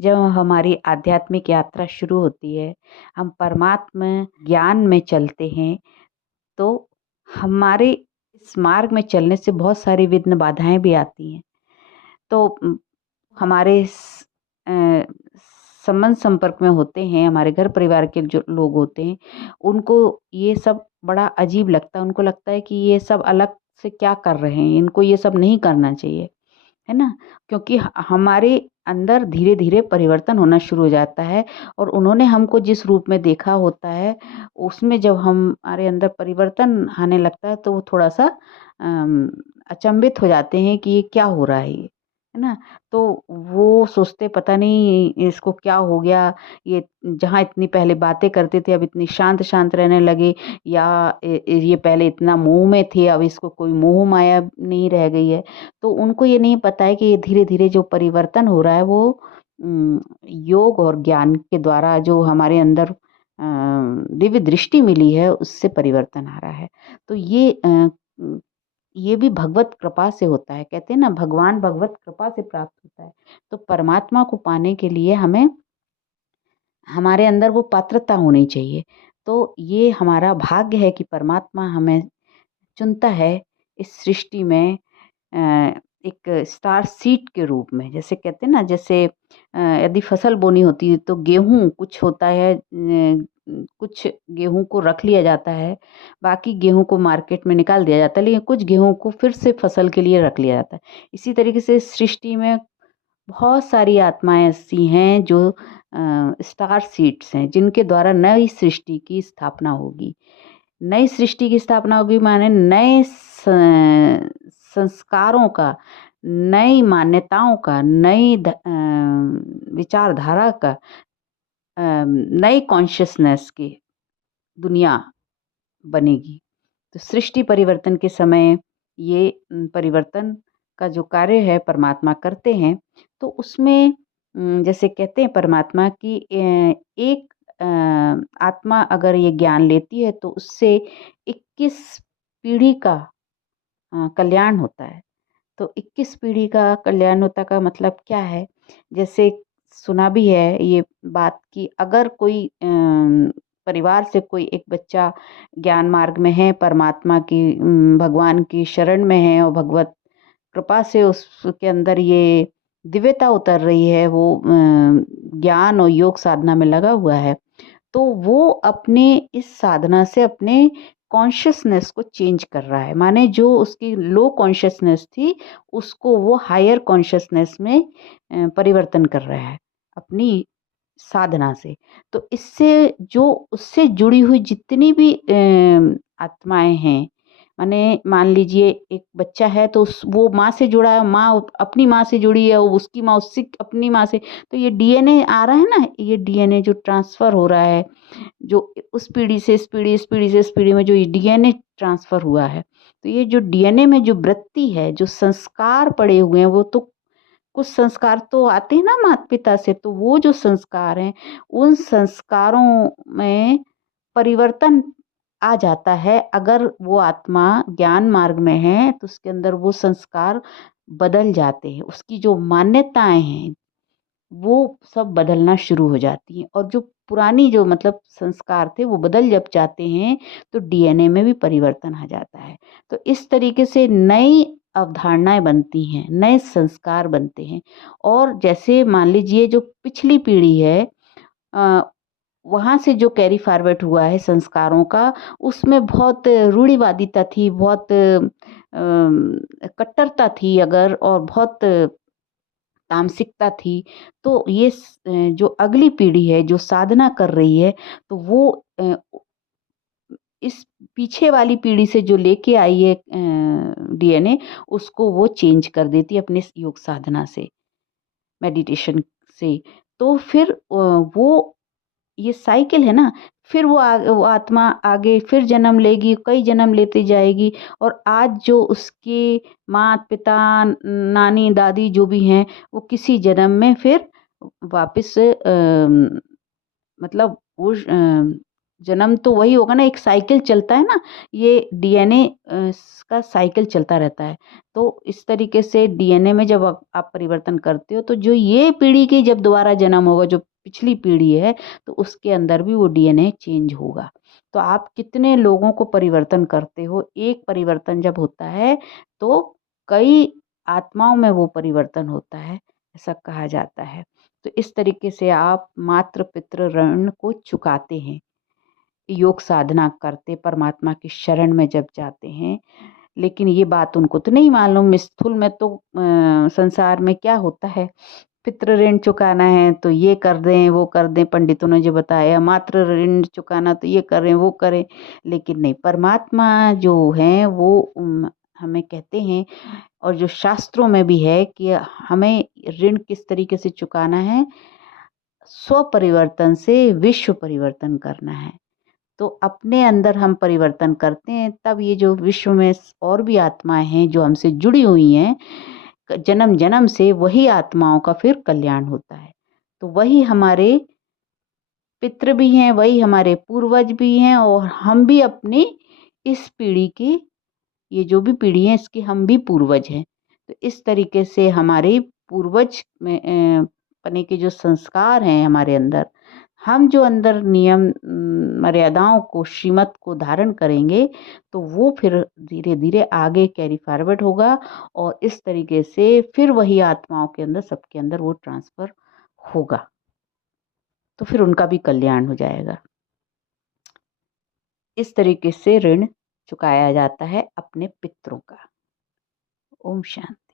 जब हमारी आध्यात्मिक यात्रा शुरू होती है, हम परमात्मा ज्ञान में चलते हैं, तो हमारे इस मार्ग में चलने से बहुत सारी विघ्न बाधाएं भी आती हैं। तो हमारे संबंध संपर्क में होते हैं, हमारे घर परिवार के जो लोग होते हैं, उनको ये सब बड़ा अजीब लगता है। उनको लगता है कि ये सब अलग से क्या कर रहे हैं, इनको ये सब नहीं करना चाहिए, है ना? क्योंकि हमारे अंदर धीरे धीरे परिवर्तन होना शुरू हो जाता है, और उन्होंने हमको जिस रूप में देखा होता है, उसमें जब हमारे अंदर परिवर्तन आने लगता है, तो वो थोड़ा सा अचंभित हो जाते हैं कि ये क्या हो रहा है ना? तो वो सोचते पता नहीं इसको क्या हो गया, ये जहाँ इतनी पहले बातें करते थे अब इतनी शांत शांत रहने लगे, या ये पहले इतना मोह में थे अब इसको कोई मोह माया नहीं रह गई है। तो उनको ये नहीं पता है कि ये धीरे-धीरे जो परिवर्तन हो रहा है वो योग और ज्ञान के द्वारा जो हमारे अंदर दिव्य दृष्टि मिली है उससे परिवर्तन आ रहा है। तो ये भी भगवत कृपा से होता है। कहते हैं ना, भगवान भगवत कृपा से प्राप्त होता है। तो परमात्मा को पाने के लिए हमें हमारे अंदर वो पात्रता होनी चाहिए। तो ये हमारा भाग्य है कि परमात्मा हमें चुनता है इस सृष्टि में, अ, एक स्टार सीड के रूप में। जैसे कहते हैं ना, जैसे यदि फसल बोनी होती है तो गेहूँ कुछ होता है, कुछ गेहूँ को रख लिया जाता है, बाकी गेहूँ को मार्केट में निकाल दिया जाता है, लेकिन कुछ गेहूँ को फिर से फसल के लिए रख लिया जाता है। इसी तरीके से सृष्टि में बहुत सारी आत्माएँ ऐसी हैं जो स्टार सीड्स हैं, जिनके द्वारा नई सृष्टि की स्थापना होगी। नई सृष्टि की स्थापना होगी माने नए संस्कारों का, नई मान्यताओं का, विचारधारा का, नई कॉन्शसनेस की दुनिया बनेगी। तो सृष्टि परिवर्तन के समय ये परिवर्तन का जो कार्य है परमात्मा करते हैं। तो उसमें जैसे कहते हैं परमात्मा की एक आत्मा अगर ये ज्ञान लेती है तो उससे 21 पीढ़ी का कल्याण होता है। तो 21 पीढ़ी का कल्याण होता का मतलब क्या है? जैसे सुना भी है ये बात कि अगर कोई परिवार से कोई एक बच्चा ज्ञान मार्ग में है, परमात्मा की भगवान की शरण में है, और भगवत कृपा से उसके अंदर ये दिव्यता उतर रही है, वो ज्ञान और योग साधना में लगा हुआ है, तो वो अपने इस साधना से अपने कॉन्शियसनेस को चेंज कर रहा है। माने जो उसकी लो कॉन्शियसनेस थी, उसको वो हायर कॉन्शियसनेस में परिवर्तन कर रहा है अपनी साधना से। तो इससे जो उससे जुड़ी हुई जितनी भी आत्माएँ हैं, माने मान लीजिए एक बच्चा है तो वो माँ से जुड़ा है, माँ अपनी माँ से जुड़ी है, उसकी माँ उससे अपनी माँ से। तो ये डीएनए आ रहा है ना, ये डीएनए जो ट्रांसफ़र हो रहा है, जो उस पीढ़ी से इस पीढ़ी, इस पीढ़ी से इस पीढ़ी में जो ये डीएनए ट्रांसफ़र हुआ है, तो ये जो डीएनए में जो वृत्ति है, जो संस्कार पड़े हुए हैं, वो तो कुछ संस्कार तो आते हैं ना माता-पिता से, तो वो जो संस्कार हैं, उन संस्कारों में परिवर्तन आ जाता है। अगर वो आत्मा ज्ञान मार्ग में है, तो उसके अंदर वो संस्कार बदल जाते हैं। उसकी जो मान्यताएँ हैं, वो सब बदलना शुरू हो जाती हैं, और जो पुरानी जो मतलब संस्कार थे वो बदल जब जाते हैं, तो डीएनए में भी परिवर्तन आ जाता है। तो इस तरीके से नई अवधारणाएँ बनती हैं, नए संस्कार बनते हैं। और जैसे मान लीजिए जो पिछली पीढ़ी है, अ, वहाँ से जो कैरी फॉरवर्ड हुआ है संस्कारों का, उसमें बहुत रूढ़िवादिता थी, बहुत कट्टरता थी अगर, और बहुत तामसिकता थी। तो ये जो अगली पीढ़ी है, जो साधना कर रही है, तो वो इस पीछे वाली पीढ़ी से जो लेके आई है डीएनए, उसको वो चेंज कर देती है अपने योग साधना से, मेडिटेशन से। तो फिर वो ये साइकिल है ना, फिर वो आत्मा आगे फिर जन्म लेगी, कई जन्म लेती जाएगी, और आज जो उसके माता-पिता, नानी-दादी जो भी हैं, वो किसी जन्म में फिर वापस मतलब वो जन्म तो वही होगा ना, एक साइकिल चलता है ना, ये डीएनए का साइकिल चलता रहता है। तो इस तरीके से डीएनए में जब आप परिवर्तन करते हो, तो जो ये पीढ़ी की जब दोबारा जन्म होगा, जो पिछली पीढ़ी है, तो उसके अंदर भी वो डीएनए चेंज होगा। तो आप कितने लोगों को परिवर्तन करते हो, एक परिवर्तन जब होता है तो कई आत्माओं में वो परिवर्तन होता है, ऐसा कहा जाता है। तो इस तरीके से आप मातृ पितृ ऋण को चुकाते हैं, योग साधना करते परमात्मा की शरण में जब जाते हैं। लेकिन ये बात उनको तो नहीं मालूम, स्थूल में तो संसार में क्या होता है, पितृ ऋण चुकाना है तो ये कर दें वो कर दें, पंडितों ने जो बताया, मातृ ऋण चुकाना तो ये करें वो करें। लेकिन नहीं, परमात्मा जो है वो हमें कहते हैं, और जो शास्त्रों में भी है कि हमें ऋण किस तरीके से चुकाना है, स्व परिवर्तन से विश्व परिवर्तन करना है। तो अपने अंदर हम परिवर्तन करते हैं, तब ये जो विश्व में और भी आत्माएं हैं जो हमसे जुड़ी हुई हैं जन्म जन्म से, वही आत्माओं का फिर कल्याण होता है। तो वही हमारे पितृ भी हैं, वही हमारे पूर्वज भी हैं, और हम भी अपनी इस पीढ़ी की, ये जो भी पीढ़ी है इसके हम भी पूर्वज हैं। तो इस तरीके से हमारे पूर्वज में पने के जो संस्कार हैं हमारे अंदर, हम जो अंदर नियम मर्यादाओं को, श्रीमत को धारण करेंगे, तो वो फिर धीरे धीरे आगे कैरी फॉरवर्ड होगा, और इस तरीके से फिर वही आत्माओं के अंदर, सबके अंदर वो ट्रांसफ़र होगा, तो फिर उनका भी कल्याण हो जाएगा। इस तरीके से ऋण चुकाया जाता है अपने पितरों का। ओम शांति।